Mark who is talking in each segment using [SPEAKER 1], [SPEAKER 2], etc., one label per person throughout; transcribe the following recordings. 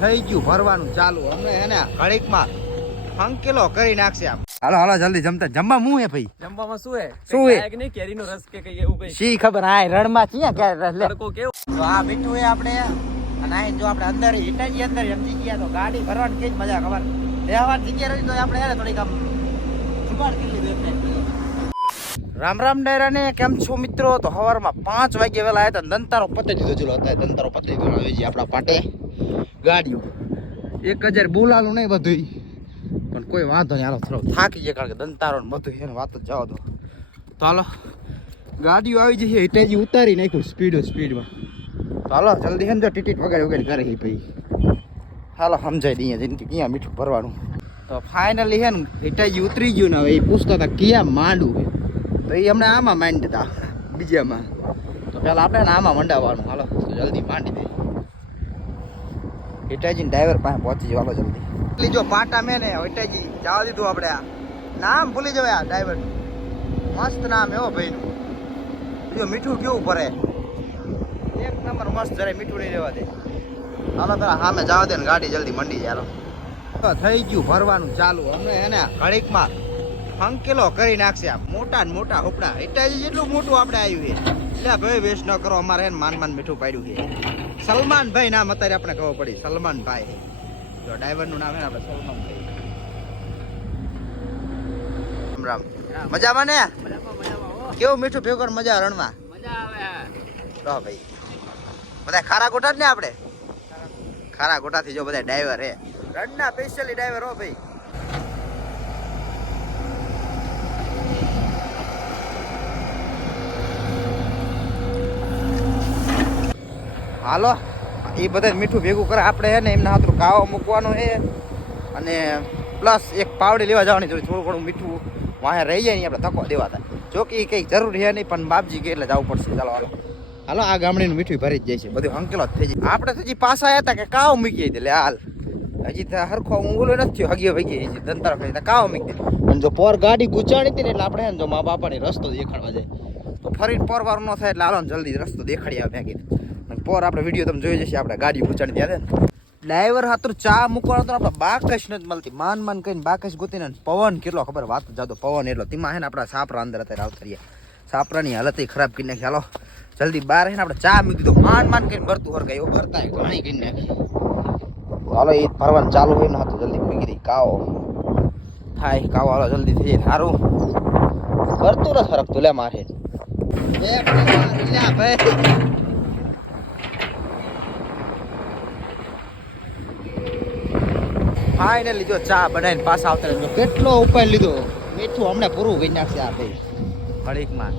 [SPEAKER 1] થઈ ગયું ભરવાનું ચાલુ. અમને એને ઘડીકમાં ફંકેલો કરી નાખશે આમ. હાલો હાલો જલ્દી જમતા. જમવા હું હે ભાઈ?
[SPEAKER 2] જમવામાં શું હે?
[SPEAKER 1] શું હે?
[SPEAKER 2] કે કેરી નો રસ કે કઈ એવું કઈ?
[SPEAKER 1] શી ખબર? આ રણમાં ક્યાં કે રસ લે. તો આ મીઠું એ આપણે. અને આ જો આપણે અંદર હિટાજી અંદર સમજી ગયા તો ગાડી ભરવાની કેજ મજા ખબર? લેવા જગ્યા રહી તો આપણે એને થોડીક આમ જુગાડ કરી લીધું રામ રામ ડાયરા ને કેમ છો મિત્રો? તો સવારમાં પાંચ વાગે વેલા આવ્યા હતા દંતારો પતે દીધો. ચલો અત્યારે દંતારો પતે દીધો. આવી જઈએ આપણા પાટે. ગાડીઓ. એક હજાર બોલાલું નહીં બધું પણ કોઈ વાંધો નહીં, હાલો, થોડો થાકી જાય કારણ કે દંતારો ને બધું એને વાત જ જવા દો. તો હાલો, ગાડીઓ આવી જશે હિટેજી ઉતારી નાખ્યું સ્પીડ, સ્પીડમાં. તો હાલો, જલ્દી હે ને ટિકિટ વગાડી વગાડી કરે છે ભાઈ. હાલો, સમજાય દઈએ જિંદગી ક્યાં મીઠું ભરવાનું. તો ફાઇનલી હે ને હિટાજી ઉતરી ગયું ને હવે એ પૂછતા હતા, ક્યાં માંડવું તો એ હમણાં આમાં માંડી હતા બીજામાં. તો પેલા આપણે ને આમાં મંડાવવાનું, હાલો, તો જલ્દી માંડી દે. હિટાજી ડ્રાઈવર પાસે પહોંચી જાવ હાલો જલ્દી. લીજો પાટા મેં ને હિટાજી જવા દીધું આપણે આ. નામ ભૂલી જવાય આ ડ્રાઈવર મસ્ત નામ એવો ભાઈનું. જો મીઠું કેવું ભરે? એક નંબર મસ્ત જરાય મીઠું નહીં રહેવા દે. હાલો પેલા સામે જવા દે ને ગાડી જલ્દી મંડી જાય, હાલો. થઈ ગયું ભરવાનું ચાલુ. અમને એને ઘડીકમાં ફંકેલો કરી નાખશે આ મોટા ને મોટા હોપડા. ઇટાજી જેટલું મોટું આપણે આવ્યું છે. એટલે ભાઈ વેસ્ટ ન કરો, અમારે માન માન મીઠું પાડ્યું છે. સલમાન ભાઈ નામ અત્યારે આપણે ખબર પડી. સલમાન ભાઈ જો ડ્રાઈવરનું નામ છે આપણે સલમાન ભાઈ રામ રામ. મજામાં ને? કેવું મીઠું ભેગો મજા રણમાં?
[SPEAKER 2] મજા આવે
[SPEAKER 1] લો ભાઈ. બધા ખારા ગોટા જ ને આપણે? ખારા ગોટાથી જો બધા ડ્રાઈવર હે રણના સ્પેશિયલી ડ્રાઈવર હો ભાઈ. હાલો. એ બધા મીઠું ભેગું કરે. આપણે હે ને એમના હાથું કાવો મૂકવાનું છે અને પ્લસ એક પાવડી લેવા જવાની જોઈએ થોડું ઘણું મીઠું વાહે રહી જાય ને આપણે ધક્કો દેવાતા જો કે એ કંઈ જરૂર છે નહીં પણ બાપજી કે એટલે જવું પડશે. ચાલો હાલો. હાલો આ ગામડીનું મીઠું ભરી જ જાય છે. બધું હંકેલો થઈ જાય. આપણે તો હજી પાછા આવ્યા હતા કે કાવ મૂકી દે હાલ. હજી તો હરખો હું નથી થયો. હગી વગી હજી દંતર કરી કાવ મૂકી દે. અને જો પોર ગાડી ગુચાણી હતી ને એટલે આપણે ને જો મા બાપાને રસ્તો દેખાડવા જાય. તો ફરી પોર વાર ન થાય એટલે હાલો જલ્દી રસ્તો દેખાડી આવે મેં કીધું. પોર આપણે વીડિયો તમે જોઈ જશે, આપણે ગાડી પહોંચાડી ત્યાં ડ્રાઈવર હાથું ચા મૂકવાનો તો આપણે બાકશ નથી મળતી. માન માન કહીને બાકશ ગોતીને પવન, કેટલો ખબર વાત જતો પવન એટલો. તેમાં હે ને આપણા સાપરા અંદર અત્યારે આવતા રહ્યા. સાપરાની હાલત ખરાબ કરી નાખી. હાલો, જલ્દી બહાર હે ને આપણે ચા મૂકી દીધો. માન માન કરીને ભરતું હરગાય. એવું ભરતા ઘણી કરી નાખી હાલો, એ ભરવાનું ચાલુ હોય ને હતું જલ્દી મૂકી દઈ કાવો. થાય, કાવો. હાલો, જલ્દી થઈ જાય. સારું ભરતું ન હરકતું લે મારે. ભાઈ. ફાઇનલી લીધો ચા બનાવીને પાછા આવતા રહેજો. કેટલો ઉપાય લીધો? મીઠું હમણાં પૂરું કરી નાખશે આ ભાઈ. ઘડીકમાં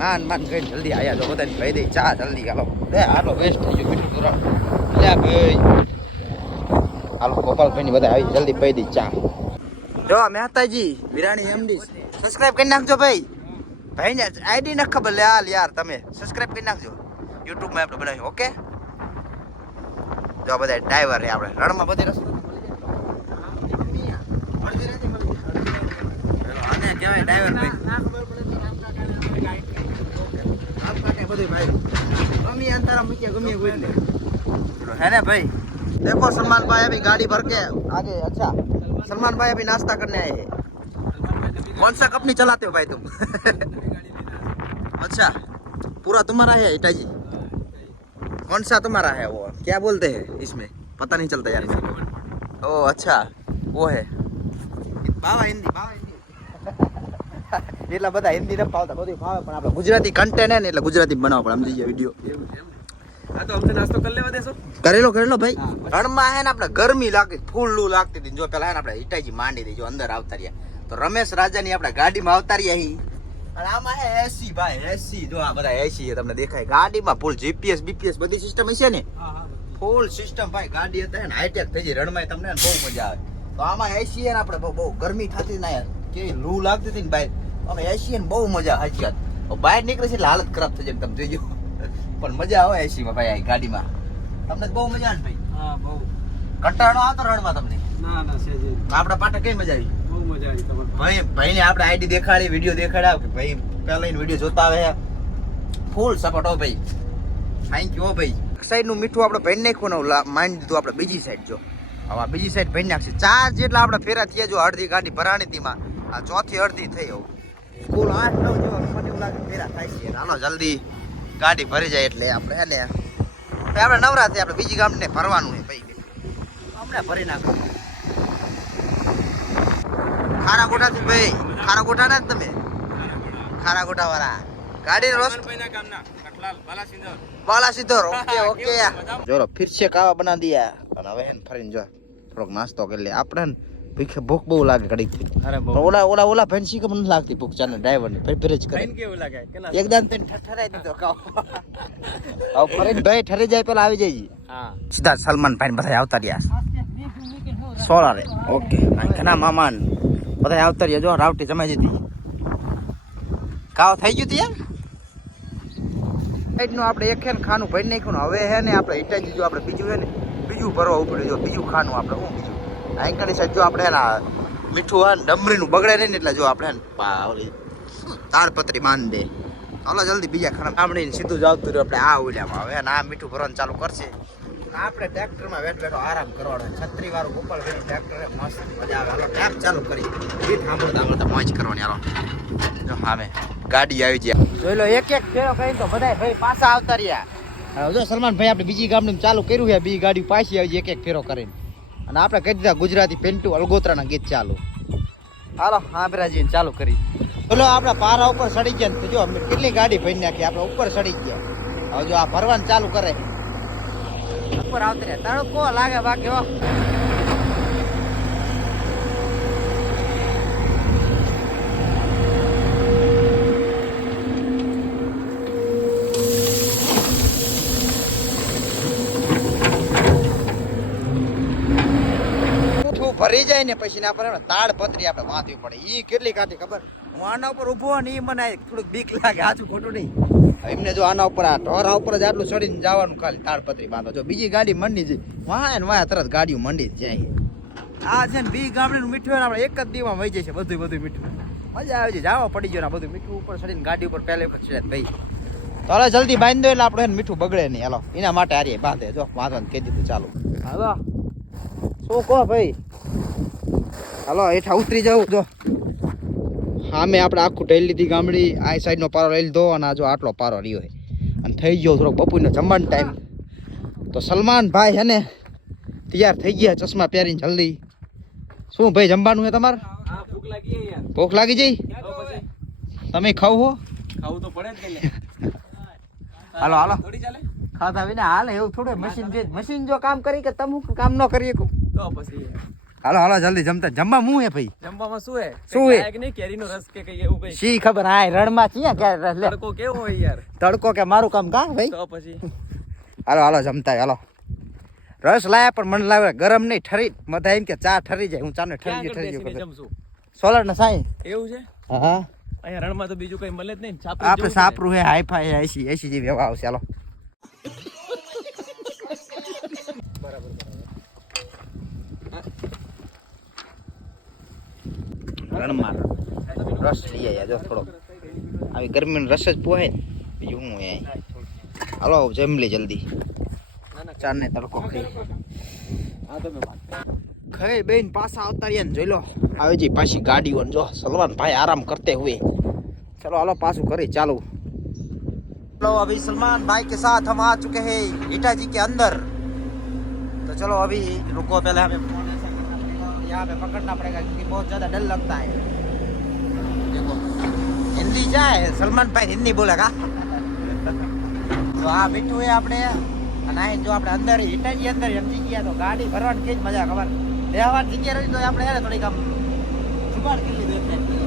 [SPEAKER 1] માન માન કઈ જલ્દી આયા તો બધાને કહી દઈ ચા જલ્દી હાલો લે હાલો વેસ્ટ થઈ ગયું મીઠું પૂરા લે ભાઈ. હાલો ગોપાલભાઈ બધા આવી જલ્દી કહી દઈ ચા. જો મહેતાજી વિરાણી એમડી. સબસ્ક્રાઇબ કરી નાખજો ભાઈ. ભાઈને આઈડી ન ખબર. લે હાલ યાર તમે સબસ્ક્રાઇબ કરી નાખજો. યુટ્યુબમાં આપણે બનાવ્યું ઓકે જો બધા ડ્રાઈવર રે આપણે. રણમાં બધી રસ્તો આને કહેવાય ડ્રાઈવર ભાઈ આમ કાકે બધું ભાઈ ગમી અંતરા મૂક્યા ગમી કોઈ ને है ना भाई देखो सलमान भाई अभी गाड़ी भर के आगे अच्छा सलमान भाई अभी नाश्ता करने आए हैं कौन सा कंपनी चलाते हो भाई तुम अच्छा पूरा तुम्हारा है इटा जी कौन सा तुम्हारा है वो क्या बोलते हैं इसमें पता नहीं चलता यार ओ अच्छा वो है બાવા એટલા બધા હિન્દી ન ફાવતા બધું ફાવે પણ આપણે ગુજરાતી કન્ટેન્ટ ને એટલે ગુજરાતી બનાવો પણ સમજી જાય વીડિયો કરેલો કરેલો ભાઈ? રણમાં હે ને આપણે ગરમી લાગતી ફૂલ્લું લાગતી હતી. જો પેલા આપણે હિટાજી માંડી દીજો અંદર આવતા રહ્યા. તો રમેશ રાજાની આપણે ગાડીમાં આવતા રહ્યા અહીં અને આમાં એસી ભાઈ એસી જો આ બધા એસી તમને દેખાય. ગાડીમાં ફૂલ જીપીએસ બીપીએસ બધી સિસ્ટમ હશે ને? ફૂલ સિસ્ટમ ભાઈ ગાડી હતા ને હાઈટેક થઈ જાય રણમાં તમને બહુ મજા આવે. તો આમાં એશિયન આપણે બહુ બહુ ગરમી થતી ના યાર. કેવી લૂ લાગતી હતી ને ભાઈ. અમે એસી ને બહુ મજા હાચી વાત. બહાર નીકળે છે એટલે હાલત ખરાબ થઈ જાય તમે જોઈજો પણ મજા આવે એસીમાં ભાઈ આ ગાડીમાં. તમને બહુ મજા આવે ને ભાઈ.
[SPEAKER 2] હા બહુ.
[SPEAKER 1] કંટાળો આવતો રણમાં તમને.
[SPEAKER 2] ના ના છે
[SPEAKER 1] આપણા પાટા કઈ મજા આવી?
[SPEAKER 2] બહુ મજા આવી તમારે
[SPEAKER 1] ભાઈ ભાઈને આપણે આઈડી દેખાડી વીડિયો દેખાડ્યા કે ભાઈ પહેલા વીડિયો જોતા આવે. ફૂલ સપોર્ટ હો ભાઈ. થેન્ક યુ હો ભાઈ. સાઈડનું મીઠું આપણે ભાઈ નાખ્યું ને ઓલા દીધું આપણે બીજી સાઈડ જો. હવે બીજી સાઈડ ભરી નાખશે ચાર જેટલા આપણે ફેરા થયા જો અડધી ગાડી ભરાણી હતી આ ચોથી અડધી થઈ હવે કુલ આઠ નવ જેવા મને એવું લાગે ફેરા થાય છે. આનો જલ્દી ગાડી ભરી જાય એટલે આપણે એને ભાઈ આપણે નવરા થઈ આપણે બીજી ગામને ભરવાનું છે ભાઈ. આપણે ભરી નાખો. ખારા ગોઠાથી ભાઈ. ખારા ગોઠા ના જ તમે. ખારા ગોઠા વાળા ગાડીનો રસ્તો
[SPEAKER 2] ભાઈના ગામના. કટલાલ બાલાસિંદર.
[SPEAKER 1] બાલા સીધો ઓકે. ઓકે જોરો ફિરસે કાવા બના દિયા અને હવે હેન ફરીને જો થોડોક નાસ્તો કરી લે. આપણે ભીખે ને ભૂખ ભૂખ બહુ લાગે ઘડીક
[SPEAKER 2] અરે
[SPEAKER 1] પણ ઓલા ઓલા ઓલા ફેન્સી કે મને લાગતી ભૂખ ચાને ડ્રાઈવર ને. ફેર ફેર જ કરે.
[SPEAKER 2] કેવું લાગે?
[SPEAKER 1] એકદમ તને ઠઠરાઈ દીધો કાવ. આવ ફરીને ભાઈ ઠરી જાય પેલા આવી જાય.
[SPEAKER 2] હા.
[SPEAKER 1] સીધા સલમાન ભાઈ ને બધા આવતા રહ્યા. સોળારે ઓકે ઘણા મામાન બધા આવતા રહ્યા. જો રાવટી જમાઈ જતી કાવ થઈ ગયું તું યાર સાઈડનું આપણે એક છે ને ખાનું ભરી નાખ્યું હવે હે ને આપણે હિટાઈ દીધું આપણે બીજું હે ને, બીજું ભરવા ઉપડ્યું જો, બીજું ખાનું આપણે શું બીજું. આંકડી સાઈડ જો આપણે એના મીઠું ને ડમરીનું બગડે નહીં ને એટલે જો આપણે તાળપત્રી તાડપત્રી માન દે. હાલો જલ્દી બીજા ખાના. સાંભળીને સીધું જ આવતું રહ્યું આપણે આ ઉલ્યામાં હવે આ મીઠું ભરવાનું ચાલુ કરશે. આપણે ટ્રેક્ટરમાં બેઠ બેઠો આરામ કરવાનો છત્રી વાળું ગોપાલ ભાઈ ટ્રેક્ટર મસ્ત મજા આવે. હાલો ટેપ ચાલુ કરી. ગીત સાંભળતા સાંભળતા પહોંચ કરવાની. હાલો. જો સામે ગાડી આવી જાય જોઈ લો એક એક ફેરો કરીને તો બધાય ભાઈ પાછા આવતા રહ્યા. જો સલમાન ભાઈ આપણે બીજી ગામનું ચાલુ કર્યું છે. બીજી ગાડી પાછી આવી એક એક ફેરો કરીને. અને આપણે કહી દીધા ગુજરાતી પેન્ટુ અલગોત્રાના ગીત ચાલુ. હાલો હાંભરાજી ચાલુ કરી. બોલો આપણા પારા ઉપર સડી ગયા તો જો કેટલી ગાડી ભરી નાખી આપણે ઉપર સડી ગયા. હવે જો આ ભરવાનું ચાલુ કરે. ઉપર આવતા રહ્યા તડકો લાગે બાકી ભરી જાય ને પછી ના પર તાડ પતરી આપણે વાંધવી પડે. ઈ કેટલી કાઢી ખબર? હું આના ઉપર ઊભો ને ઈ મને થોડુંક બીક લાગે આછું ખોટું નહીં. એમને જો આના ઉપર આ ઢોરા ઉપર જ આટલું ચડીને જવાનું ખાલી તાળપત્રી બાંધો. જો બીજી ગાડી મંડી જાય વાહ ને વાહ તરત ગાડીઓ મંડી જાય આ છે ને બી ગામડીનું મીઠું આપણે એક જ દીમાં વહી છે બધું બધું મીઠું. મજા આવે છે જાવા પડી ગયો ને બધું મીઠું ઉપર ચડીને ગાડી ઉપર પહેલે વખત ચડ્યા ભાઈ. તો હવે જલ્દી બાંધી દો એટલે આપણે મીઠું બગડે નહીં. હાલો એના માટે હારીએ બાંધે. જો વાંધો ને કહી દીધું ચાલુ. હાલો. શું કહો ભાઈ? હાલો હેઠા ઉતરી જાઉં જો. સામે આપણે આખું ટેલ લીધી ગામડી આ સાઈડનો પારો લઈ લીધો અને આ જો આટલો પારો રહ્યો છે. અને થઈ ગયો થોડોક બપોરનો જમવાનો ટાઈમ તો સલમાન ભાઈ હેને તૈયાર થઈ ગયા ચશ્મા પહેરીને જલ્દી. શું ભાઈ જમવાનું છે તમારે?
[SPEAKER 2] ભૂખ લાગી યાર
[SPEAKER 1] ભૂખ લાગી જઈ તમે ખાવ હો.
[SPEAKER 2] ખાવું તો પડે જ
[SPEAKER 1] હાલો હાલો. ખાતા વિના હાલ એવું થોડું મશીન મશીન જો કામ કરી કે તમે કામ ન કરી શકો.
[SPEAKER 2] તો પછી.
[SPEAKER 1] હાલો હાલો જલ્દી જમતા. જમવા હું હે ભાઈ?
[SPEAKER 2] જમવામાં શું હે?
[SPEAKER 1] શું હે?
[SPEAKER 2] કે નહીં કેરીનો રસ કે કઈ એવું કઈ?
[SPEAKER 1] શી ખબર? હા રણમાં છીએ ક્યારે લે?
[SPEAKER 2] તડકો કેવો હોય યાર?
[SPEAKER 1] તડકો કે મારું કામ કા ભાઈ?
[SPEAKER 2] તો પછી.
[SPEAKER 1] હાલો હાલો જમતા હાલો. રસ લાયા પણ મને લાવે ગરમ નહીં ઠરી મધા એમ કે ચા ઠરી જાય હું ચા ને
[SPEAKER 2] ઠરી
[SPEAKER 1] જાય ઠરી જાય.
[SPEAKER 2] જમશું?
[SPEAKER 1] સોલર ને સાઈ.
[SPEAKER 2] એવું છે?
[SPEAKER 1] હા
[SPEAKER 2] અહીંયા રણમાં તો બીજું કઈ મળે જ નહીં
[SPEAKER 1] આપણે સાપરું હે હાઈફાઈ એસી એસી જેવી હવા આવશે હાલો. રણમાં રસ લઈ આવ્યા જો થોડોક આવી ગરમીનો રસ જ પોહાય ને બીજું હું એ હાલો જમી લે જલ્દી
[SPEAKER 2] ના, ના,
[SPEAKER 1] ચાર ને તડકો ખાઈ
[SPEAKER 2] હા તમે વાત
[SPEAKER 1] ખાઈ બેન પાછા આવતા રહ્યા ને જોઈ લો આવે છે પાછી ગાડીઓ ને જો સલમાન ભાઈ આરામ કરતે हुए चलो हालो पासू करे चालू चलो अभी सलमान भाई के साथ हम आ चुके हैं ईटा जी के अंदर तो चलो अभी रुको पहले हमें यहाँ पे पकड़ना पड़ेगा क्योंकि बहुत ज्यादा डर लगता है देखो हिंदी क्या है सलमान भाई हिंदी बोलेगा તો આ મીઠું એ આપણે અને આ જો આપણે અંદર હિટાજી અંદર સમજી ગયા તો ગાડી ભરવાની કેજ મજા ખબર લેવાની જગ્યા રહી તો આપણે યાર થોડીક આમ જુગાડ કરી લીધું એટલે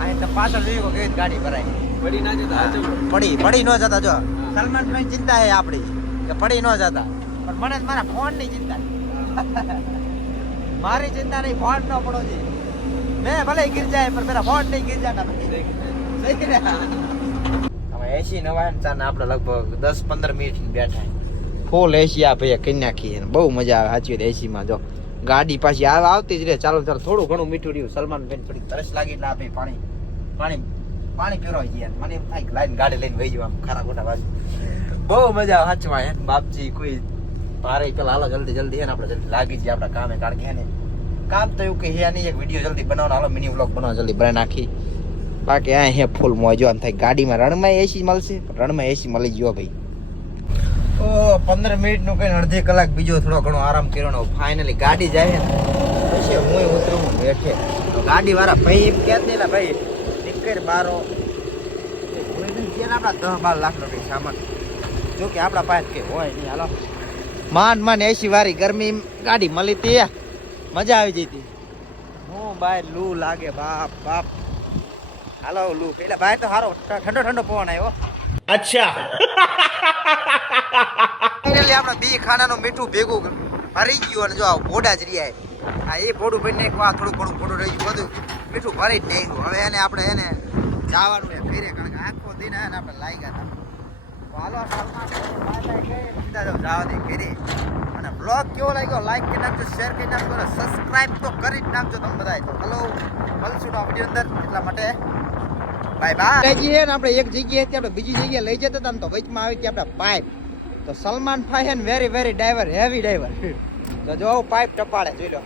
[SPEAKER 1] આ તો પાછળ જોયું કે કેવી રીતે ગાડી ભરાય
[SPEAKER 2] પડી ના જતા આ ચલો.
[SPEAKER 1] પડી પડી ન જતા જો સલમાન ભાઈ ચિંતા છે આપણી કે પડી ન જતા પણ મને તો મારા ફોન ની ચિંતા મારી ચિંતા નહીં ફોન ન પડો છે મેં ભલે ગીર જાય પણ મેરા ફોન નહીં ગીર જાતા સહી ને? હવે એસી નવાય ને આપણે લગભગ દસ પંદર મિનિટ બેઠા ફૂલ એસી આ ભાઈ કરી નાખી. બહુ મજા આવે સાચી વાત એસી માં જો. ગાડી પાછી આવે આવતી જ રહે. ચાલો ચાલો થોડું ઘણું મીઠું રહ્યું. સલમાન બેન થોડી તરસ લાગી એટલે આપે પાણી પાણી પાણી પીરવાઈ ગયા. મને એમ થાય લાઈન ગાડી લઈને વહી જવા ખરા ખોટા બાજુ. બહુ મજા આવે સાચવા હે બાપજી કોઈ ભારે પેલા હાલો જલ્દી જલ્દી એને આપણે જલ્દી લાગી જઈએ આપણા કામે, કારણ કે એને કામ એવું કે હે નહીં, એક વીડિયો જલ્દી બનાવવાનો હાલો મિની વ્લોગ બનાવો, જલ્દી બનાવી નાખી. બાકી આ હે ફૂલ મોજો આમ થાય, ગાડીમાં રણમાં એસી મળશે, રણમાં એસી મળી ગયો ભાઈ. ઓ પંદર મિનિટનું કઈ અડધી કલાક બીજો થોડો ઘણો આરામ કર્યો ફાઇનલી ગાડી જાય ને, પછી હું ઉતરું હું બેઠે ગાડી વાળા ભાઈ એમ કહે ને ભાઈ, નીકળ બારો. આપણા દસ બાર લાખ કઈ સામાન. જો કે આપણા પાસે કંઈ હોય નહીં, હાલો. માન માંડ એસી વાળી ગરમી ગાડી મળી હતી મજા આવી જતી. હું ભાઈ લૂ લાગે બાપ બાપ. હાલો લૂ. એટલે ભાઈ તો સારો ઠંડો ઠંડો પવન આવ્યો અચ્છા. આપણે બી ખાનાનું મીઠું ભેગું ભરી ગયું અને જો આ ભોડા જ રહ્યા. હા એ ભોડું ભરીને એક વાર થોડું ઘણું ભોડું રહી ગયું બધું. મીઠું ભરી જ નહીં હવે એને આપણે એને જવાનું ફેરે કારણ કે આખો દિન આપણે લાગ્યા હતા. હાલો હાલમાં સીધા જાઓ જવા દે અને બ્લોગ કેવો લાગ્યો? લાઈક કરી નાખજો શેર કરી નાખજો અને સબસ્ક્રાઇબ તો કરી જ નાખજો તમે બધા તો. હલો મળશું વીડિયો અંદર. એટલા માટે બાય બાય જઈએ ને, આપણે એક જગ્યાએથી આપણે બીજી જગ્યાએ લઈ જતા હતા ને તો વચમાં આવી ગયા આપણે પાઇપ તો સલમાન હે very very driver heavy driver તો જો પાઇપ ટપાડે, જોઈ લો.